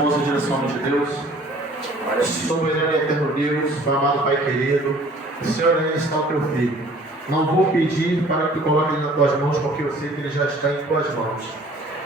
Em direção ao nome de Deus, soberano e eterno Deus, meu amado Pai querido, Senhor, aí está o teu filho. Não vou pedir para que tu coloque ele nas tuas mãos, porque eu sei que ele já está em tuas mãos.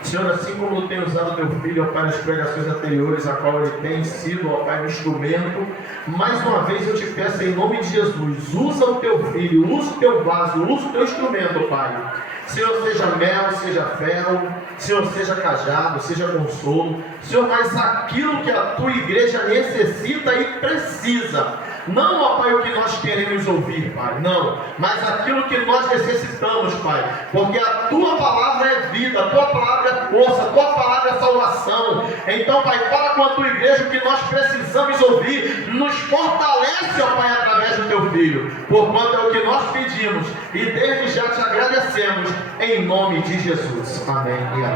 Senhor, assim como eu tenho usado o teu filho, ó Pai, nas pregações anteriores, a qual ele tem sido, ó Pai, um instrumento, mais uma vez eu te peço em nome de Jesus, usa o teu filho, usa o teu vaso, usa o teu instrumento, Pai. Senhor, seja mel, seja ferro, Senhor, seja cajado, seja consolo, Senhor, mas aquilo que a tua igreja necessita e precisa, não, ó Pai, o que nós queremos ouvir, Pai, não, mas aquilo que nós necessitamos, Pai, porque a tua palavra é vida, a tua palavra é força, a tua palavra é salvação. Então, Pai, fala com a tua igreja o que nós precisamos ouvir, nos fortalece, ó Pai, através do teu filho, porquanto é o que nós pedimos e desde já te agradecemos, em nome de Jesus, amém e amém.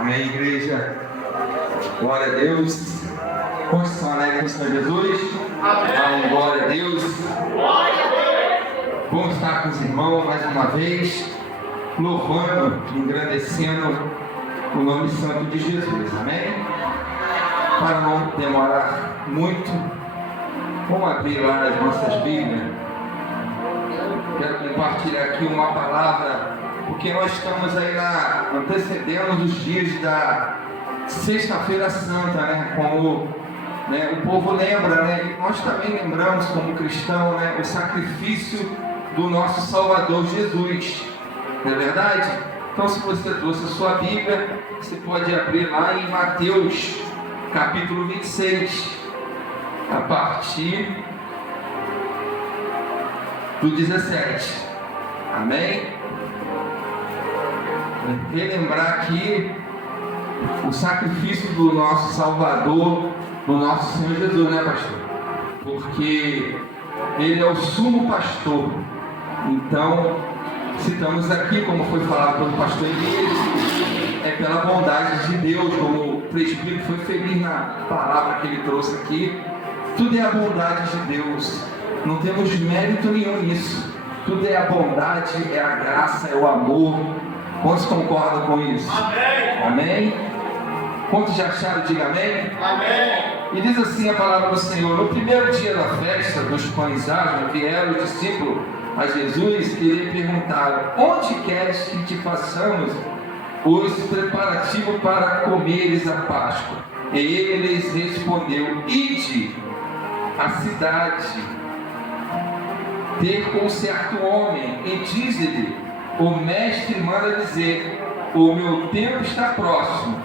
Amém, igreja. Glória a Deus. Quantos estão alegres com o Senhor Jesus? Amém. Glória a Deus. Glória a Deus. Vamos estar com os irmãos mais uma vez, louvando, engrandecendo o nome santo de Jesus. Amém? Para não demorar muito, vamos abrir lá as nossas Bíblias. Quero compartilhar aqui uma palavra, porque nós estamos aí antecedendo os dias da Sexta-feira Santa, né? Como o povo lembra, né? Nós também lembramos como cristão, né? O sacrifício do nosso Salvador Jesus, não é verdade? Então, se você trouxe a sua Bíblia, você pode abrir lá em Mateus capítulo 26, a partir do 17, amém? Relembrar aqui o sacrifício do nosso Salvador, do nosso Senhor Jesus, né, pastor? Porque Ele é o sumo pastor. Então, se estamos aqui, como foi falado pelo pastor Elias, é pela bondade de Deus, como o presbítero foi feliz na palavra que ele trouxe aqui. Tudo é a bondade de Deus. Não temos mérito nenhum nisso. Tudo é a bondade, é a graça, é o amor. Quantos concordam com isso? Amém. Amém? Quantos já acharam? Diga amém. Amém. E diz assim a palavra do Senhor: no primeiro dia da festa dos pães asmos, vieram os discípulos a Jesus e lhe perguntaram: onde queres que te façamos os preparativos para comeres a Páscoa? E ele lhes respondeu: ide à cidade ter com certo homem e diz-lhe: o mestre manda dizer, o meu tempo está próximo,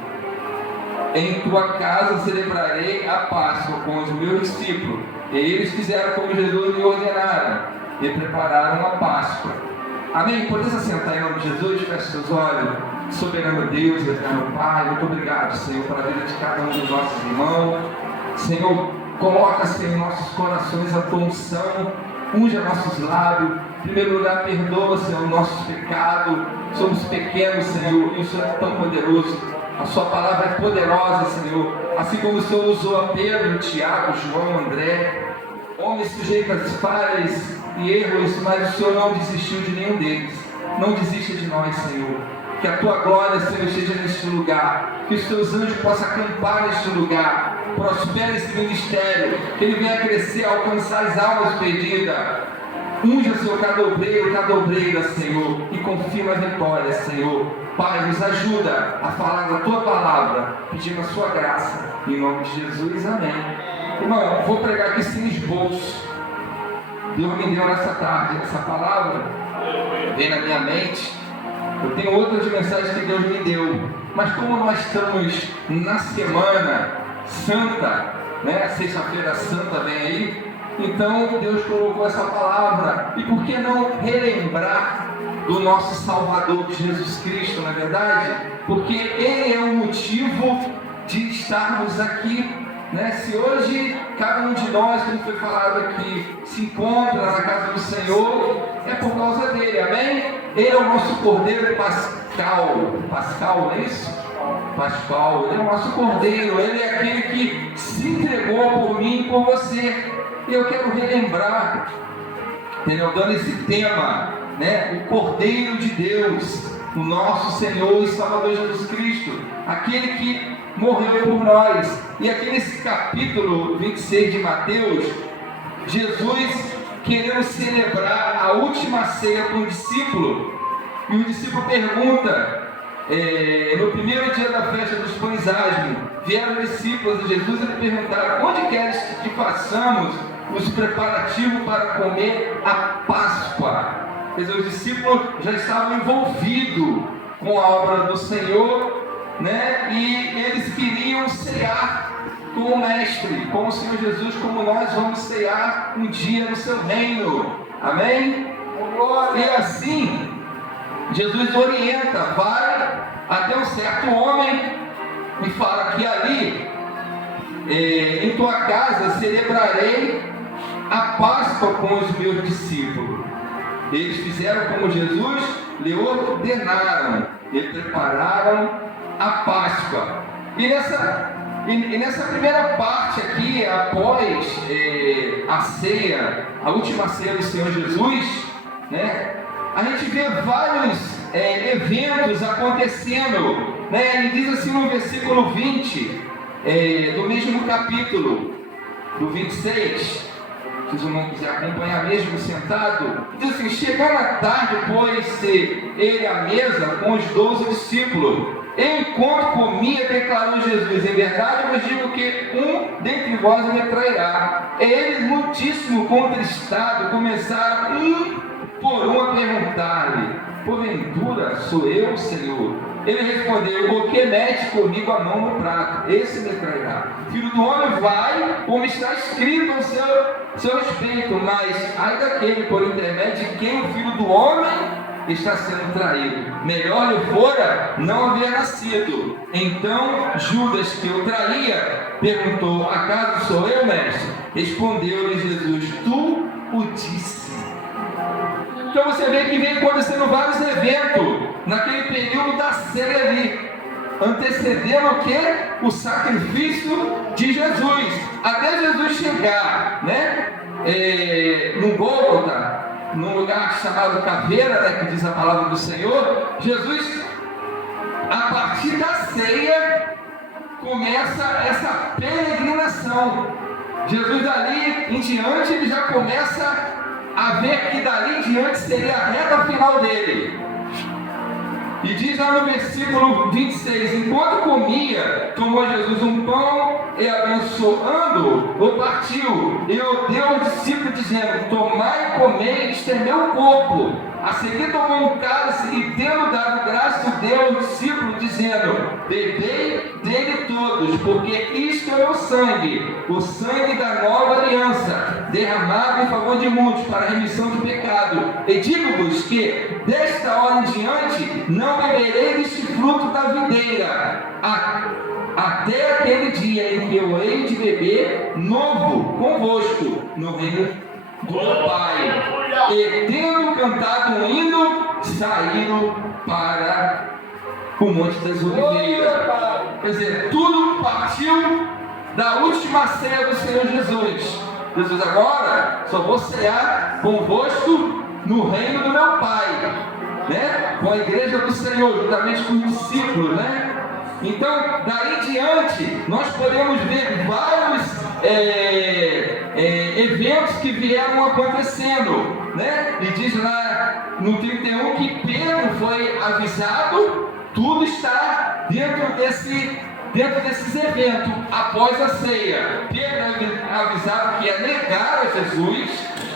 em tua casa celebrarei a Páscoa com os meus discípulos. E eles fizeram como Jesus lhe ordenaram e prepararam a Páscoa. Amém? Podemos assentar em nome de Jesus? Feche seus olhos. Soberano Deus, eterno Pai, muito obrigado, Senhor, pela vida de cada um dos nossos irmãos. Senhor, coloca, Senhor, em nossos corações a tua unção, unja nossos lábios. Em primeiro lugar, perdoa, Senhor, nossos pecados. Somos pequenos, Senhor, e o Senhor é tão poderoso. A sua palavra é poderosa, Senhor. Assim como o Senhor usou a Pedro, Tiago, João, André, homens sujeitos às falhas e erros, mas o Senhor não desistiu de nenhum deles. Não desista de nós, Senhor. Que a tua glória, Senhor, esteja neste lugar. Que os teus anjos possam acampar neste lugar. Prospere esse ministério. Que ele venha crescer, alcançar as almas perdidas. Unja, Senhor, cada obreiro, cada obreira, Senhor, e confirma a vitória, Senhor. Pai, nos ajuda a falar da tua palavra, pedindo a sua graça. Em nome de Jesus, amém. Irmão, vou pregar aqui sem esboço. Deus me deu nessa tarde essa palavra, vem na minha mente. Eu tenho outras mensagens que Deus me deu, mas como nós estamos na semana santa, né? Sexta-feira Santa vem aí, então Deus colocou essa palavra. E por que não relembrar do nosso Salvador Jesus Cristo, na verdade? Porque Ele é o motivo de estarmos aqui, né? Se hoje cada um de nós, como foi falado aqui, se encontra na casa do Senhor, é por causa dele, amém? Ele é o nosso Cordeiro Pascal, não é isso? Pascal, ele é o nosso Cordeiro, ele é aquele que se entregou por mim e por você. E eu quero relembrar, entendeu? Dando esse tema, né? O Cordeiro de Deus, o nosso Senhor e Salvador Jesus Cristo. aquele que morreu por nós. E aqui nesse capítulo 26 de Mateus, Jesus querendo celebrar a última ceia com o discípulo, e o discípulo pergunta, no primeiro dia da festa dos pães asmos, vieram discípulos de Jesus e lhe perguntaram: onde queres que façamos os preparativos para comer a Páscoa? Quer dizer, os discípulos já estavam envolvidos com a obra do Senhor, né? E eles queriam cear com o Mestre, com o Senhor Jesus, como nós vamos cear um dia no seu reino. Amém? E assim, Jesus orienta, vai até um certo homem e fala que ali, em tua casa, celebrarei a Páscoa com os meus discípulos. Eles fizeram como Jesus lhe ordenaram, e prepararam a Páscoa. E nessa primeira parte aqui, após a ceia, a última ceia do Senhor Jesus, né, a gente vê vários eventos acontecendo, né? Ele diz assim no versículo 20 do mesmo capítulo, do 26, se o irmão quiser acompanhar mesmo sentado, diz assim: chegando à tarde, pôs-se ele à mesa com os 12 discípulos. Enquanto comia, declarou Jesus: em verdade eu vos digo que um dentre vós me trairá. Eles, muitíssimo contristados, começaram por um a perguntar-lhe: porventura sou eu, Senhor? Ele respondeu: o que mete comigo a mão no prato, esse me trairá. Filho do homem vai, como está escrito ao seu respeito, mas ai daquele por intermédio de quem o Filho do homem está sendo traído. Melhor lhe fora não haver nascido. Então Judas, que o traía, perguntou: acaso sou eu, mestre? Respondeu-lhe Jesus: tu o disse. Então você vê que vem acontecendo vários eventos naquele período da ceia ali, antecedendo o que? O sacrifício de Jesus, até Jesus chegar, né? No Gólgota, num lugar chamado Caveira, né, que diz a palavra do Senhor. Jesus, a partir da ceia, começa essa peregrinação. Jesus dali em diante, ele já começa a ver que dali em diante seria a reta final dele. E diz lá no versículo 26: enquanto comia, tomou Jesus um pão e, abençoando, o partiu e o deu aos discípulos, dizendo: tomai e comei, este é meu corpo. A seguir tomou um cálice e, tendo dado graça, deu aos discípulos, dizendo: bebei dele todos, porque isto é meu sangue, o sangue da nova aliança, derramado em favor de muitos para a remissão de pecado. E digo-vos que desta hora em diante não beberei deste fruto da videira, até aquele dia em que eu hei de beber novo convosco no reino do meu Pai. E tendo cantado um hino, saíram para o Monte das Oliveiras. Quer dizer, tudo partiu da última ceia do Senhor Jesus. Jesus: agora só vou cear convosco no reino do meu Pai, né? Com a igreja do Senhor, juntamente com os discípulos, né? Então, daí em diante, nós podemos ver vários eventos que vieram acontecendo, né? E diz lá no 31 que Pedro foi avisado. Tudo está dentro desses eventos. Após a ceia, Pedro é avisado que ia negar a Jesus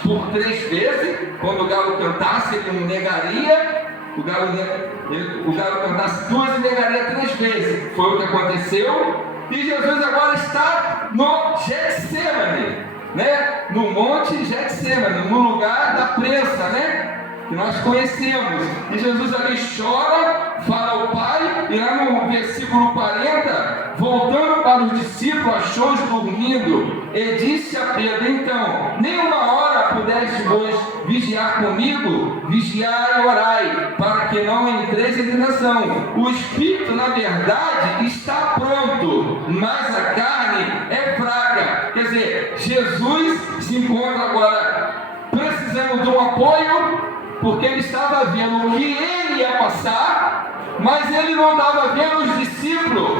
por 3 vezes. Quando o galo cantasse, ele não negaria. O galo cantasse 2 e negaria 3 vezes. Foi o que aconteceu. E Jesus agora está no Getsemane, né? No Monte Getsemane, no lugar da prensa, né? Que nós conhecemos. E Jesus ali chora, fala ao Pai, e lá no versículo 40, voltando para os discípulos, achou-os dormindo, e disse a Pedro: então, nem uma hora pudeste vos vigiar comigo? Vigiai e orai, para que não entreis em tentação. O espírito, na verdade, está pronto, mas a carne é fraca. Quer dizer, Jesus se encontra agora precisando de um apoio, porque ele estava vendo o que ele ia passar, mas ele não estava vendo os discípulos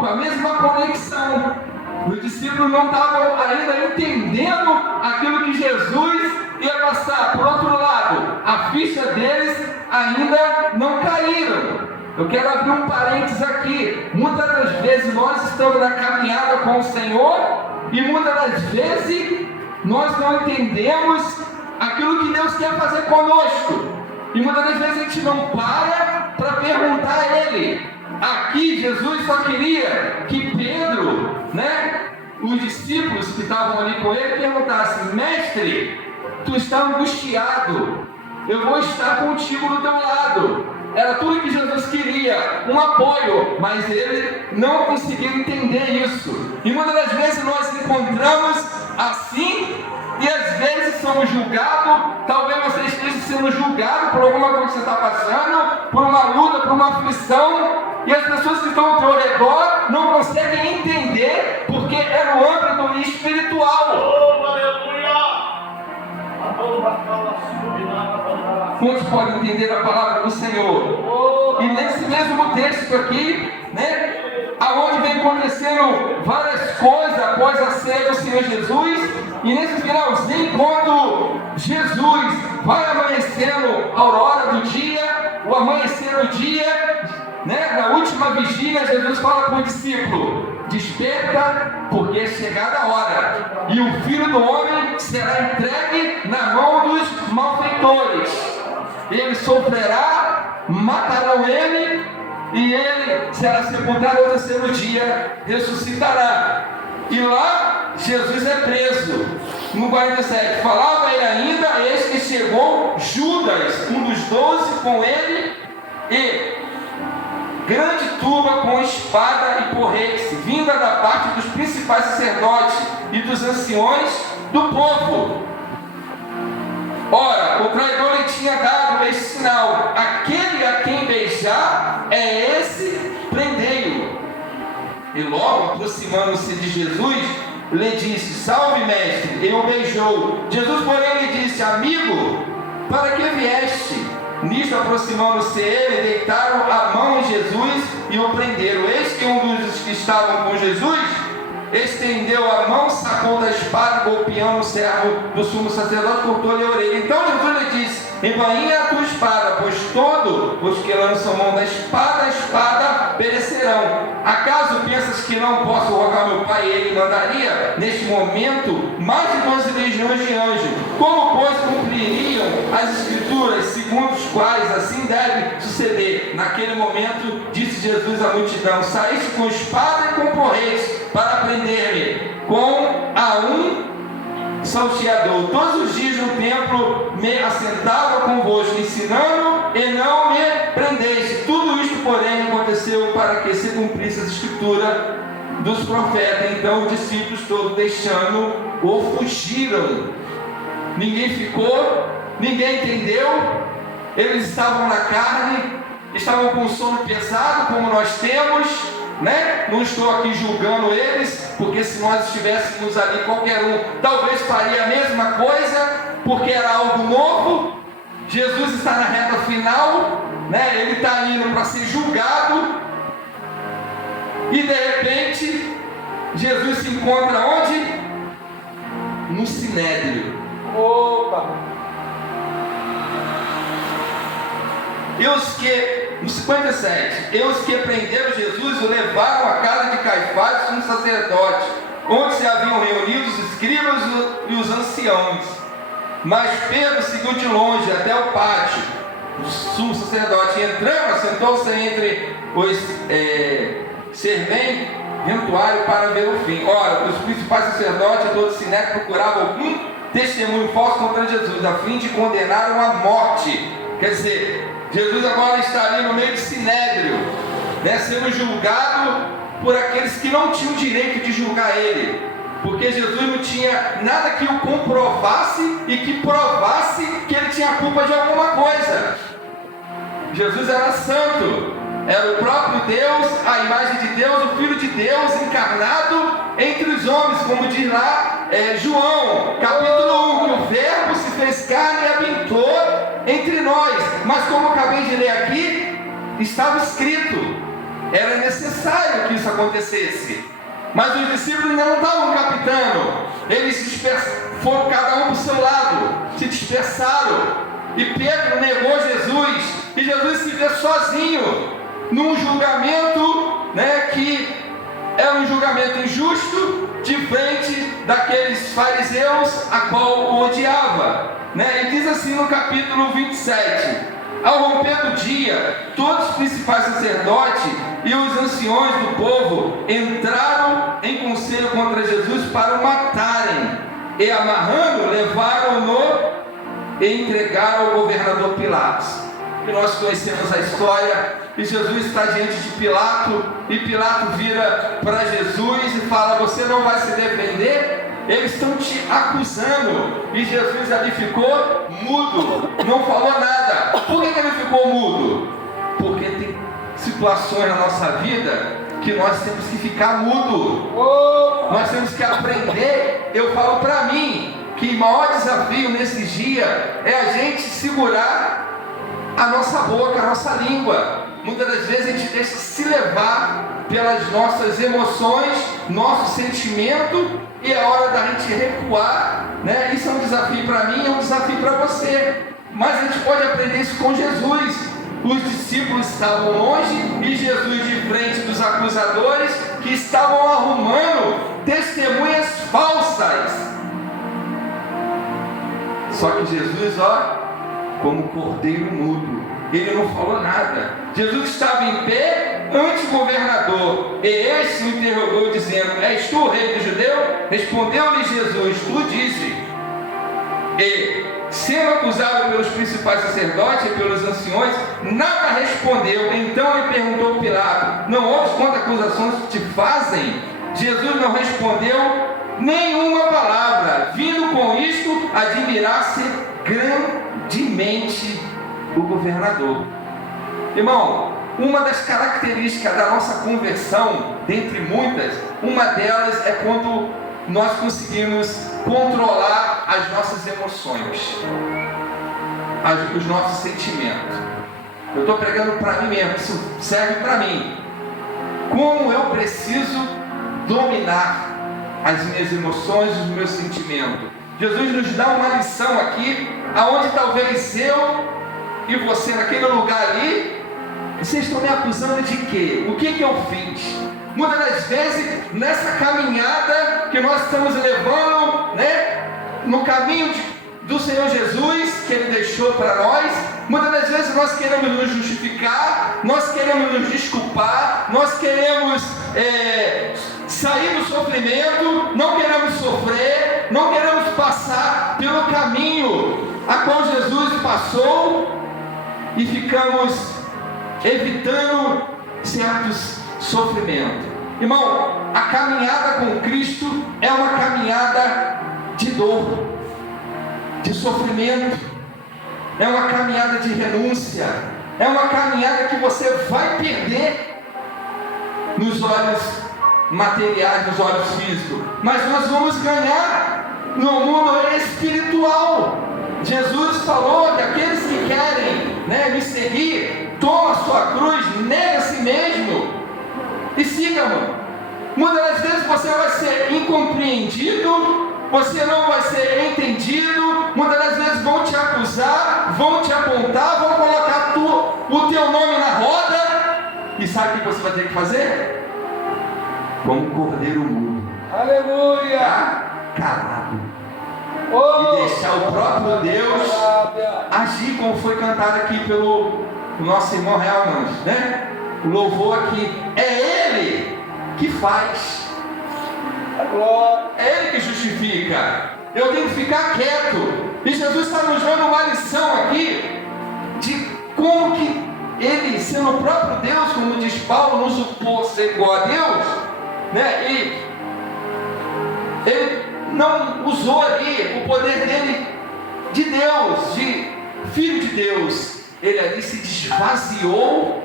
com a mesma conexão. Os discípulos não estavam ainda entendendo aquilo que Jesus ia passar. Por outro lado, a ficha deles ainda não caíram. Eu quero abrir um parênteses aqui. Muitas das vezes nós estamos na caminhada com o Senhor e muitas das vezes nós não entendemos aquilo que Deus quer fazer conosco. E muitas das vezes a gente não para perguntar a Ele. Aqui Jesus só queria que Pedro, os discípulos que estavam ali com ele, perguntassem: mestre, tu está angustiado, eu vou estar contigo do teu lado. Era tudo que Jesus queria, um apoio, mas ele não conseguia entender isso. E muitas das vezes nós encontramos assim, e às vezes somos julgados. Talvez você esteja sendo julgado por alguma coisa que você está passando, por uma luta, por uma aflição, e as pessoas que estão ao teu redor não conseguem entender, porque é no âmbito espiritual. Quantos podem entender a palavra do Senhor? E nesse mesmo texto aqui, aonde vem acontecendo várias coisas após a ceia do Senhor Jesus, e nesse finalzinho, quando Jesus vai amanhecendo a aurora do dia, o amanhecer do dia, na última vigília, Jesus fala para o discípulo: desperta, porque é chegada a hora, e o Filho do Homem será entregue na mão dos malfeitores. Ele sofrerá, matarão ele, e ele será sepultado ao terceiro dia, ressuscitará. E lá Jesus é preso. No 47, falava ele ainda, eis que chegou Judas, um dos 12, com ele, e grande turba com espada e porrete, vinda da parte dos principais sacerdotes e dos anciões do povo. Ora, o traidor lhe tinha dado este sinal: aquele a quem beijar é esse, prendei-o. E logo, aproximando-se de Jesus, lhe disse: salve, mestre. E o beijou. Jesus, porém, lhe disse: amigo, para que vieste? Nisto, aproximando-se ele, deitaram a mão em Jesus e o prenderam. Eis que um dos que estavam com Jesus estendeu a mão, sacou da espada, golpeando o servo do sumo sacerdote, cortou-lhe a orelha. Então Jesus lhe disse: embainha a tua espada, pois todos os que lançam mão da espada, a espada perecerão. Acaso pensas que não posso rogar meu Pai, e ele mandaria neste momento mais de 12 legiões de anjos? Como, pois, cumpririam as escrituras, segundo os quais assim deve suceder? Naquele momento disse Jesus à multidão: saíste com espada e com porrete para prender-me com a um salteador. Todos os dias no templo me assentava convosco, ensinando, e não me prendeste. Tudo isto, porém, aconteceu para que se cumprisse a escritura dos profetas. Então os discípulos todos, deixando-o, fugiram. Ninguém ficou, ninguém entendeu. Eles estavam na carne, estavam com sono pesado, como nós temos, Não estou aqui julgando eles, porque se nós estivéssemos ali, qualquer um talvez faria a mesma coisa, porque era algo novo. Jesus está na reta final, ele está indo para ser julgado, e de repente Jesus se encontra onde? No Sinédrio. No 57, e os que prenderam Jesus o levaram à casa de Caifás, um sacerdote, onde se haviam reunido os escribas e os anciãos. Mas Pedro seguiu de longe até o pátio do sumo sacerdote, e entrando, assentou-se entre os serventuário para ver o fim. Ora, os principais sacerdotes e todo o sinédrio procuravam algum testemunho falso contra Jesus, a fim de condená-lo à morte. Quer dizer, Jesus agora está ali no meio do sinédrio, sendo julgado por aqueles que não tinham direito de julgar ele, porque Jesus não tinha nada que o comprovasse e que provasse que ele tinha culpa de alguma coisa. Jesus era santo, era o próprio Deus, a imagem de Deus, o Filho de Deus encarnado entre os homens, como diz lá João, capítulo 1, que o Verbo se fez carne e habitou entre nós. Mas como eu acabei de ler aqui, estava escrito, era necessário que isso acontecesse. Mas os discípulos ainda não estavam captando. Eles foram cada um para o seu lado, se dispersaram. E Pedro negou Jesus. E Jesus se vê sozinho num julgamento, que era um julgamento injusto, de frente daqueles fariseus a qual o odiava. E diz assim no capítulo 27: ao romper do dia, todos os principais sacerdotes e os anciões do povo entraram em conselho contra Jesus para o matarem, e amarrando, levaram-no e entregaram ao governador Pilatos. E nós conhecemos a história, e Jesus está diante de Pilato, e Pilato vira para Jesus e fala: você não vai se defender? Eles estão te acusando. E Jesus ali ficou mudo, não falou nada. Por que ele ficou mudo? Porque tem situações na nossa vida que nós temos que ficar mudo. Nós temos que aprender. Eu falo para mim que o maior desafio nesses dias é a gente segurar a nossa boca, a nossa língua. Muitas das vezes a gente deixa se levar pelas nossas emoções, nosso sentimento, e é hora da gente recuar, Isso é um desafio para mim, é um desafio para você. Mas a gente pode aprender isso com Jesus. Os discípulos estavam longe e Jesus de frente dos acusadores que estavam arrumando testemunhas falsas. Só que Jesus, como cordeiro mudo, ele não falou nada. Jesus estava em pé ante o governador, e este o interrogou dizendo: és tu o rei dos judeus? Respondeu-lhe Jesus: tu dizes. E, sendo acusado pelos principais sacerdotes e pelos anciões, nada respondeu. Então lhe perguntou Pilato: não ouves quantas acusações te fazem? Jesus não respondeu nenhuma palavra, vindo com isto admirar-se grandemente o governador. Irmão, uma das características da nossa conversão, dentre muitas, uma delas é quando nós conseguimos controlar as nossas emoções, os nossos sentimentos. Eu estou pregando para mim mesmo, isso serve para mim. Como eu preciso dominar as minhas emoções, os meus sentimentos. Jesus nos dá uma lição aqui, aonde talvez eu e você naquele lugar ali, vocês estão me acusando de quê? O que eu fiz? Muitas das vezes, nessa caminhada que nós estamos levando, no caminho do Senhor Jesus, que Ele deixou para nós, muitas das vezes nós queremos nos justificar, nós queremos nos desculpar, nós queremos sair do sofrimento, não queremos sofrer, não queremos passar pelo caminho a qual Jesus passou, e ficamos evitando certos sofrimentos. Irmão, a caminhada com Cristo é uma caminhada de dor, de sofrimento, é uma caminhada de renúncia, é uma caminhada que você vai perder nos olhos materiais, nos olhos físicos, mas nós vamos ganhar no mundo espiritual. Jesus falou que aqueles que querem me seguir, toma a sua cruz, nega a si mesmo e siga-me. Muitas das vezes você vai ser incompreendido, você não vai ser entendido, muitas das vezes vão te acusar, vão te apontar, vão colocar o teu nome na roda, e sabe o que você vai ter que fazer? Como um cordeiro mudo. Aleluia! Calado. E deixar o próprio Deus agir, como foi cantado aqui pelo nosso irmão Helman, O louvor aqui, é Ele que faz, é Ele que justifica. Eu tenho que ficar quieto. E Jesus está nos dando uma lição aqui de como que Ele, sendo o próprio Deus, como diz Paulo, não supôs ser igual a Deus, e Ele não usou ali o poder dele de Deus, de Filho de Deus. Ele ali se esvaziou,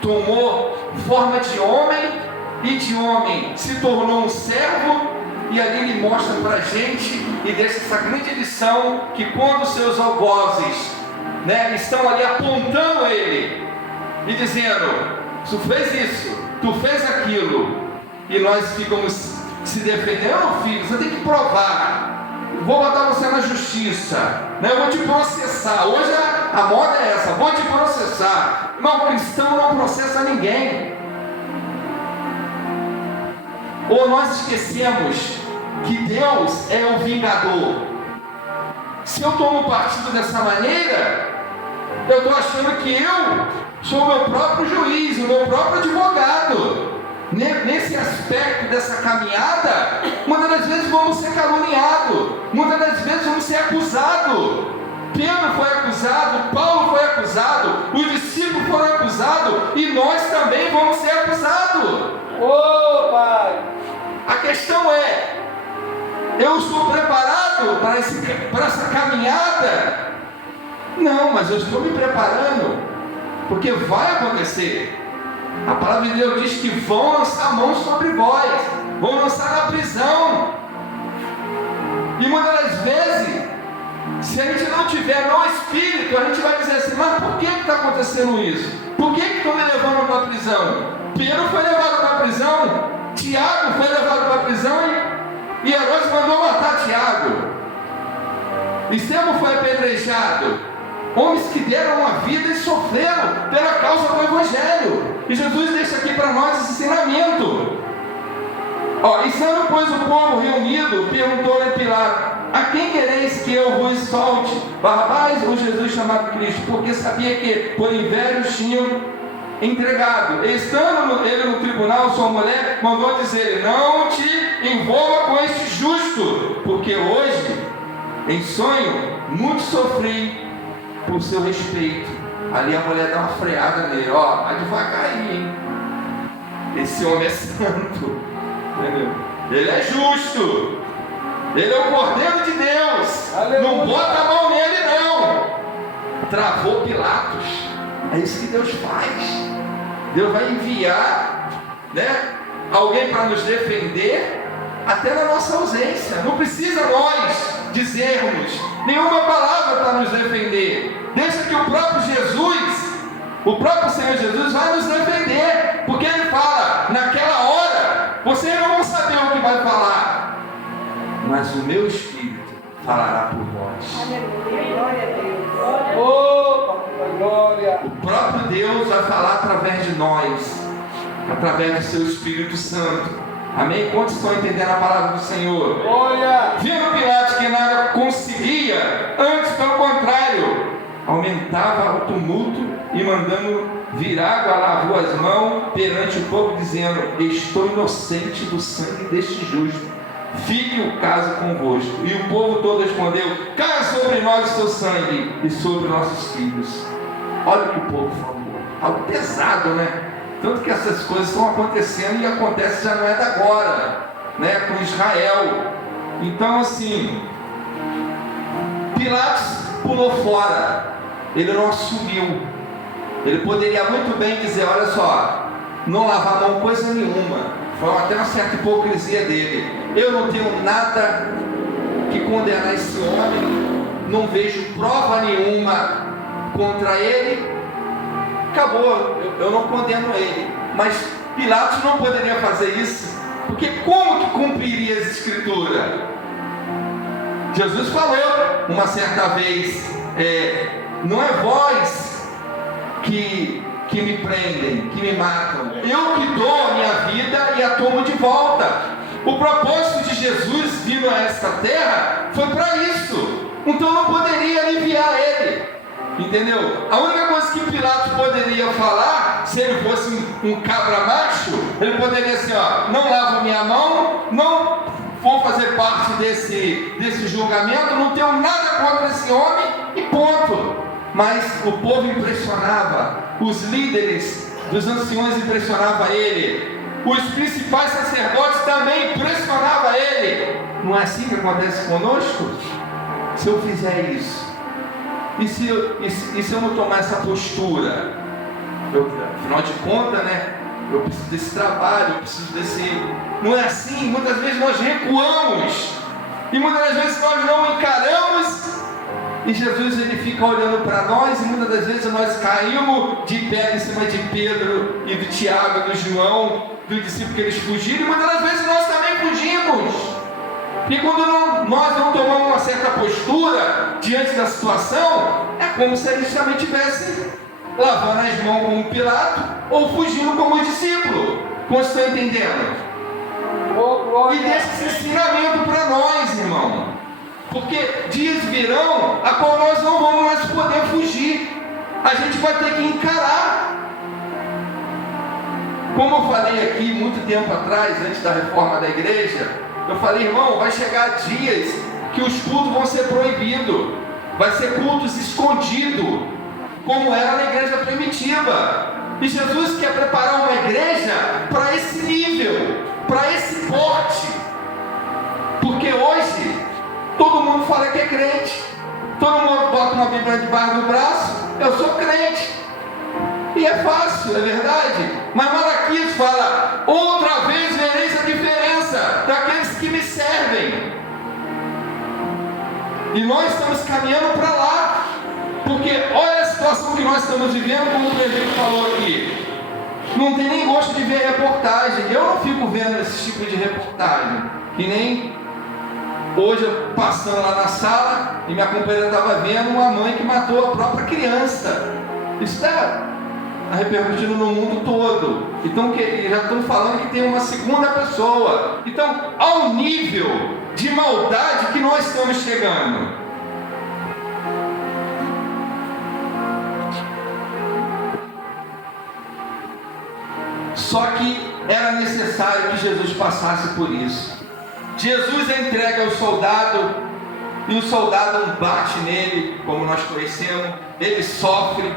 tomou forma de homem, e de homem se tornou um servo. E ali ele mostra para a gente e deixa essa grande lição, que quando os seus algozes estão ali apontando ele e dizendo: tu fez isso, tu fez aquilo, e nós ficamos se defendendo, filho, você tem que provar. Vou botar você na justiça, né? Eu vou te processar. Hoje a moda é essa, vou te processar. Irmão, cristão não processa ninguém. Ou nós esquecemos que Deus é o vingador. Se eu tomo partido dessa maneira, eu estou achando que eu sou o meu próprio juiz, o meu próprio advogado. Nesse aspecto dessa caminhada, muitas das vezes vamos ser caluniados, muitas das vezes vamos ser acusados. Pedro foi acusado, Paulo foi acusado, os discípulos foram acusados e nós também vamos ser acusados. Ô Pai! A questão é: eu estou preparado para essa caminhada? Não, mas eu estou me preparando, porque vai acontecer. A palavra de Deus diz que vão lançar a mão sobre vós, vão lançar na prisão. E muitas das vezes, se a gente não tiver no Espírito, a gente vai dizer assim: mas por que está acontecendo isso? Por que estão me levando para a prisão? Pedro foi levado para a prisão, Tiago foi levado para a prisão e Herodes mandou matar Tiago. Estevão foi apedrejado. Homens que deram a vida e sofreram pela causa do Evangelho. E Jesus deixa aqui para nós esse ensinamento. E sendo, pois, o povo reunido, perguntou-lhe Pilato: a quem quereis que eu vos solte? Barrabás ou Jesus chamado Cristo? Porque sabia que por inveja tinham entregado. Estando ele no tribunal, sua mulher mandou dizer: não te envolva com este justo, porque hoje, em sonho, muito sofri por seu respeito. Ali a mulher dá uma freada nele: vai devagar aí, hein? Esse homem é santo, entendeu? Ele é justo, ele é o Cordeiro de Deus. Aleluia. Não bota a mão nele, não. Travou Pilatos. É isso que Deus faz. Deus vai enviar, né, alguém para nos defender até na nossa ausência. Não precisa nós dizermos nenhuma palavra para nos defender. Deixa que o próprio Jesus, o próprio Senhor Jesus vai nos defender, porque Ele fala: naquela hora vocês não vão saber o que vai falar, mas o meu Espírito falará por vós. Aleluia, glória a Deus. Oh, glória. O próprio Deus vai falar através de nós, através do seu Espírito Santo. Amém? Quantos estão entendendo a palavra do Senhor? Glória! Vendo Pilatos que nada conseguia, antes pelo contrário, aumentava o tumulto e mandando vir água, lavou as mãos perante o povo, dizendo: estou inocente do sangue deste justo, fique o caso convosco. E o povo todo respondeu: caia sobre nós o seu sangue e sobre nossos filhos. Olha o que o povo falou, algo pesado, né? Tanto que essas coisas estão acontecendo e acontece já não é da agora, né? Com Israel. Então assim, Pilatos pulou fora, ele não assumiu. Ele poderia muito bem dizer: olha só, não lavar a mão coisa nenhuma. Foi até uma certa hipocrisia dele. Eu não tenho nada que condenar esse homem, não vejo prova nenhuma contra ele. Acabou, eu não condeno ele. Mas Pilatos não poderia fazer isso, porque como que cumpriria as escrituras? Jesus falou uma certa vez: não é vós que me prendem, que me matam, eu que dou a minha vida e a tomo de volta. O propósito de Jesus vindo a esta terra foi para isso, então não poderia aliviar ele. Entendeu? A única coisa que Pilatos poderia falar, se ele fosse um cabra macho, ele poderia assim: não lavo minha mão, não vou fazer parte desse julgamento, não tenho nada contra esse homem e ponto. Mas o povo impressionava, os líderes dos anciões impressionavam ele, os principais sacerdotes também impressionavam ele. Não é assim que acontece conosco? Se eu fizer isso, e se eu não tomar essa postura, afinal de contas, né? Eu preciso desse trabalho, eu preciso desse... Não é assim? Muitas vezes nós recuamos, e muitas vezes nós não encaramos E Jesus, ele fica olhando para nós, e muitas das vezes nós caímos de pé em cima de Pedro e do Tiago, do João, do discípulo que eles fugiram, e muitas das vezes nós também fugimos. E quando nós não tomamos uma certa postura diante da situação, é como se a gente também estivesse lavando as mãos como Pilato ou fugindo como os discípulos. Como vocês estão entendendo? E deixa esse ensinamento para nós, irmão. Porque dias virão a qual nós não vamos mais poder fugir. A gente vai ter que encarar. Como eu falei aqui muito tempo atrás, antes da reforma da igreja, eu falei, irmão, vai chegar dias que os cultos vão ser proibidos. Vai ser cultos escondidos, como era na igreja primitiva. E Jesus quer preparar uma igreja para esse nível, para esse porte. Porque hoje, todo mundo fala que é crente. Todo mundo bota uma Bíblia debaixo do braço. Eu sou crente. E é fácil, é verdade. Mas Malaquias fala: outra vez vereis a diferença daqueles que me servem. E nós estamos caminhando para lá. Porque olha a situação que nós estamos vivendo, como o prefeito falou aqui. Não tem nem gosto de ver reportagem. Eu não fico vendo esse tipo de reportagem. Que nem hoje eu passando lá na sala e minha companheira estava vendo uma mãe que matou a própria criança. Isso está repercutindo no mundo todo. Então já estão falando que tem uma segunda pessoa. Então, ao nível de maldade que nós estamos chegando. Só que era necessário que Jesus passasse por isso. Jesus é entregue ao soldado, e o soldado bate nele, como nós conhecemos, ele sofre.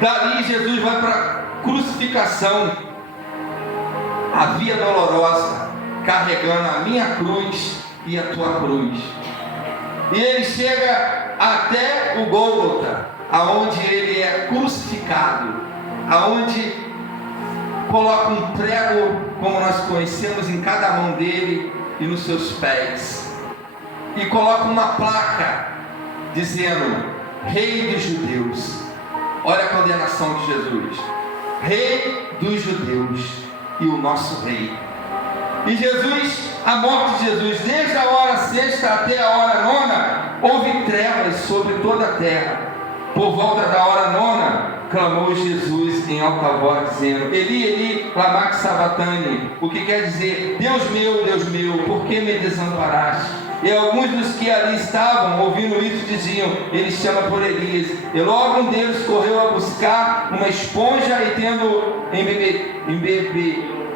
Dali Jesus vai para a crucificação, a via dolorosa, carregando a minha cruz e a tua cruz. E ele chega até o Gólgota, aonde ele é crucificado, aonde coloca um prego, como nós conhecemos, em cada mão dele e nos seus pés, e coloca uma placa dizendo: Rei dos Judeus. Olha a condenação de Jesus: Rei dos Judeus e o nosso Rei. E Jesus, a morte de Jesus, desde a hora sexta até a hora nona, houve trevas sobre toda a terra. Por volta da hora nona, clamou Jesus em alta voz, dizendo: Eli, Eli, lama sabachthani, o que quer dizer: Deus meu, por que me desamparaste? E alguns dos que ali estavam, ouvindo isso, diziam: Ele chama por Elias. E logo um deles correu a buscar uma esponja e, tendo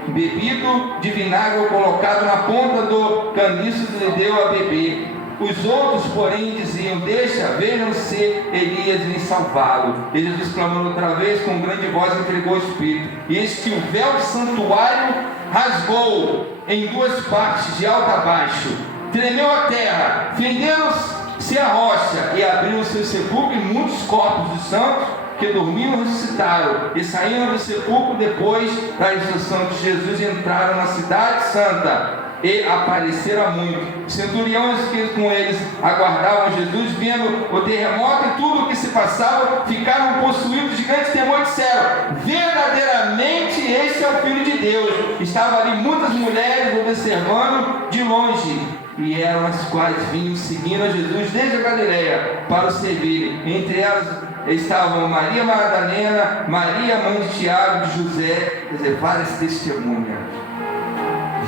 embebido de vinagre colocado na ponta do caniço, lhe deu a beber. Os outros, porém, diziam: Deixa, vejam se Elias vem salvá-lo. E Jesus, clamando outra vez, com grande voz, entregou o Espírito. E eis que o véu do santuário rasgou em duas partes, de alto a baixo. Tremeu a terra, fenderam-se a rocha, e abriu o seu sepulcro, e muitos corpos dos santos que dormiam ressuscitaram, e saíram do sepulcro depois da ressurreição de Jesus, e entraram na cidade santa, e apareceram a muitos. Centuriões que com eles aguardavam Jesus, vendo o terremoto e tudo o que se passava, ficaram possuídos de grande temor e disseram: verdadeiramente este é o Filho de Deus. Estavam ali muitas mulheres observando de longe, e eram as quais vinham seguindo a Jesus desde a Galileia para o servirem. Entre elas estavam Maria Madalena, Maria, mãe de Tiago, de José, quer dizer, várias testemunhas.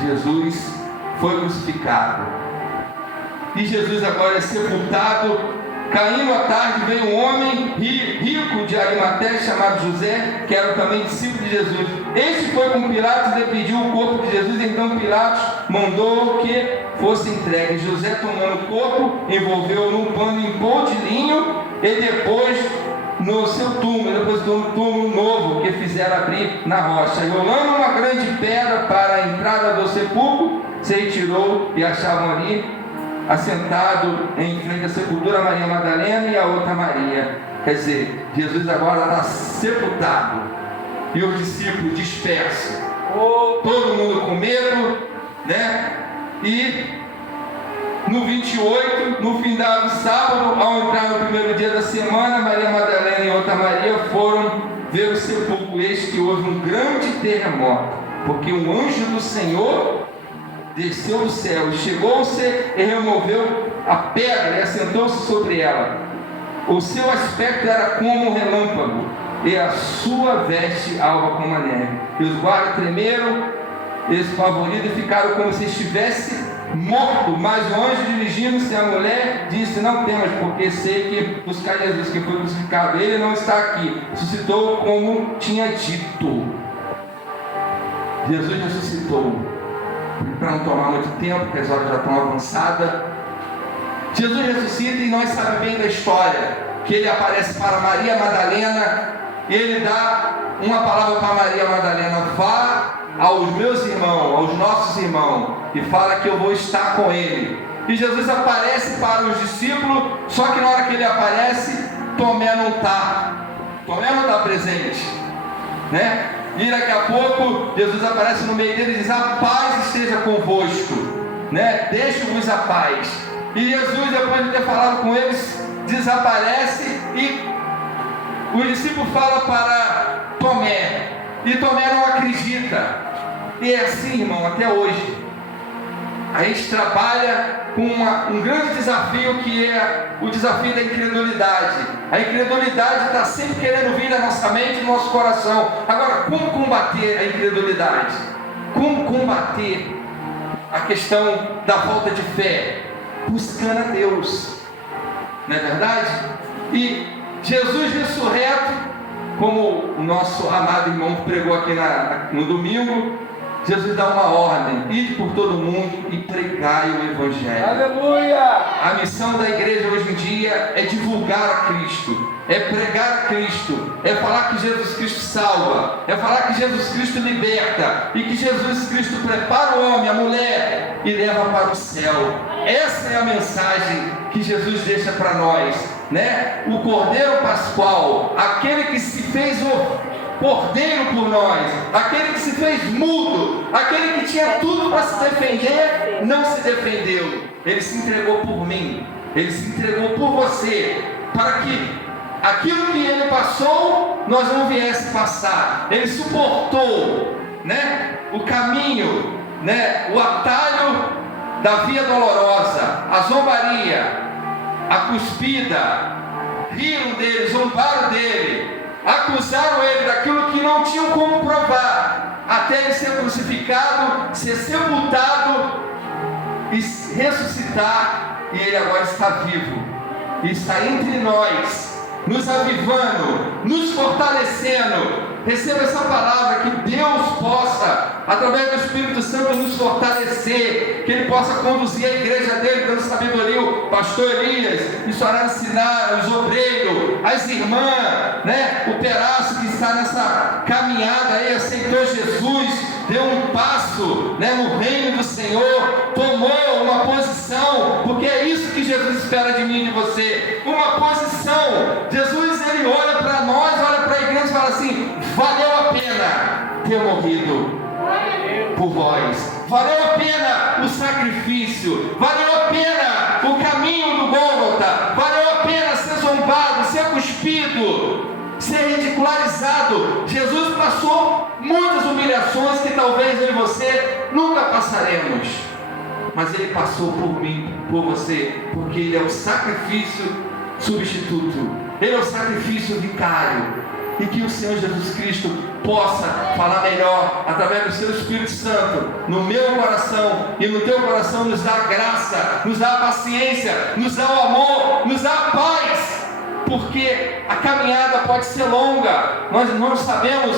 Jesus foi crucificado, e Jesus agora é sepultado. Caindo à tarde, veio um homem rico de Arimateia, chamado José, que era também discípulo de Jesus. Este foi com Pilatos e lhe pediu o corpo de Jesus. Então Pilatos mandou que fosse entregue. José, tomando o corpo, envolveu num pano em pó de linho, e depois no seu túmulo, depois do túmulo novo que fizeram abrir na rocha. E rolando uma grande pedra para a entrada do sepulcro, se retirou, e achavam ali assentado em frente à sepultura Maria Madalena e a outra Maria. Quer dizer, Jesus agora está sepultado, e os discípulos dispersos, todo mundo com medo, né? E No 28, no findado sábado, ao entrar no primeiro dia da semana, Maria Madalena e outra Maria foram ver o sepulcro. Eis que houve um grande terremoto, porque um anjo do Senhor desceu do céu, chegou-se e removeu a pedra e assentou-se sobre ela. O seu aspecto era como um relâmpago, e a sua veste alva como a neve. E os guardas tremeram, espavoridos, e ficaram como se estivesse morto. Mas o anjo, dirigindo-se à mulher, disse: não temas, porque sei que buscar Jesus, que foi crucificado. Ele não está aqui, ressuscitou como tinha dito. Jesus ressuscitou. Para não tomar muito tempo, porque as horas já estão avançadas, Jesus ressuscita e nós sabemos bem da história, que ele aparece para Maria Madalena, e ele dá uma palavra para Maria Madalena: vá aos meus irmãos, aos nossos irmãos, e fala que eu vou estar com ele. E Jesus aparece para os discípulos, só que na hora que ele aparece, Tomé não está presente, né? E daqui a pouco Jesus aparece no meio dele e diz: a paz esteja convosco, né? Deixe-vos a paz. E Jesus, depois de ter falado com eles, desaparece, e o discípulo fala para Tomé, e Tomé não acredita. E é assim, irmão, até hoje a gente trabalha com um grande desafio, que é o desafio da incredulidade. A incredulidade está sempre querendo vir na nossa mente, no nosso coração. Agora, como combater a incredulidade? Como combater a questão da falta de fé? Buscando a Deus, não é verdade? E Jesus ressurreto, como o nosso amado irmão pregou aqui no domingo, Jesus dá uma ordem: ide por todo mundo e pregai o Evangelho. Aleluia! A missão da igreja hoje em dia é divulgar a Cristo, é pregar a Cristo, é falar que Jesus Cristo salva, é falar que Jesus Cristo liberta, e que Jesus Cristo prepara o homem, a mulher, e leva para o céu. Essa é a mensagem que Jesus deixa para nós, né? O Cordeiro Pascual, aquele que se fez o Cordeiro por nós, aquele que se fez mudo, aquele que tinha tudo para se defender, não se defendeu. Ele se entregou por mim, ele se entregou por você, para que aquilo que ele passou, nós não viesse passar. Ele suportou, né, o caminho, né, o atalho da via dolorosa, a zombaria, a cuspida, riram dele, zombaram dele, acusaram ele daquilo que não tinham como provar, até ele ser crucificado, ser sepultado e ressuscitar. E ele agora está vivo e está entre nós, nos avivando, nos fortalecendo. Receba essa palavra, que Deus possa, através do Espírito Santo, nos fortalecer, que Ele possa conduzir a igreja dele, dando sabedoria, o pastor Elias, missionário Sinara, os obreiros, as irmãs, né? O Perácio, que está nessa caminhada aí, aceitou Jesus, deu um passo, né, no reino do Senhor, tomou uma posição, porque é isso que Jesus espera de mim e de você, uma posição. Jesus, ele olha para nós, olha para a igreja e fala assim: valeu a pena ter morrido por vós, valeu a pena o sacrifício, valeu a pena o caminho do Gólgota, valeu a pena ser zombado, ser cuspido, ser ridicularizado. Jesus passou muitas humilhações que talvez eu e você nunca passaremos, mas ele passou por mim, por você, porque ele é o sacrifício substituto, ele é o sacrifício vicário. E que o Senhor Jesus Cristo possa falar melhor, através do seu Espírito Santo, no meu coração e no teu coração, nos dá graça, nos dá paciência, nos dá o amor, nos dá a paz, porque a caminhada pode ser longa, nós não sabemos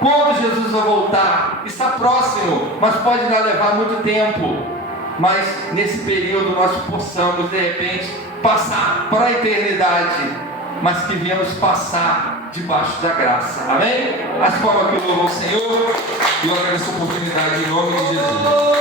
quando Jesus vai voltar, está próximo, mas pode ainda levar muito tempo. Mas nesse período nós possamos de repente passar para a eternidade, mas que viemos passar debaixo da graça. Amém? As palmas que louvam ao Senhor, e eu agradeço a oportunidade em nome de Jesus.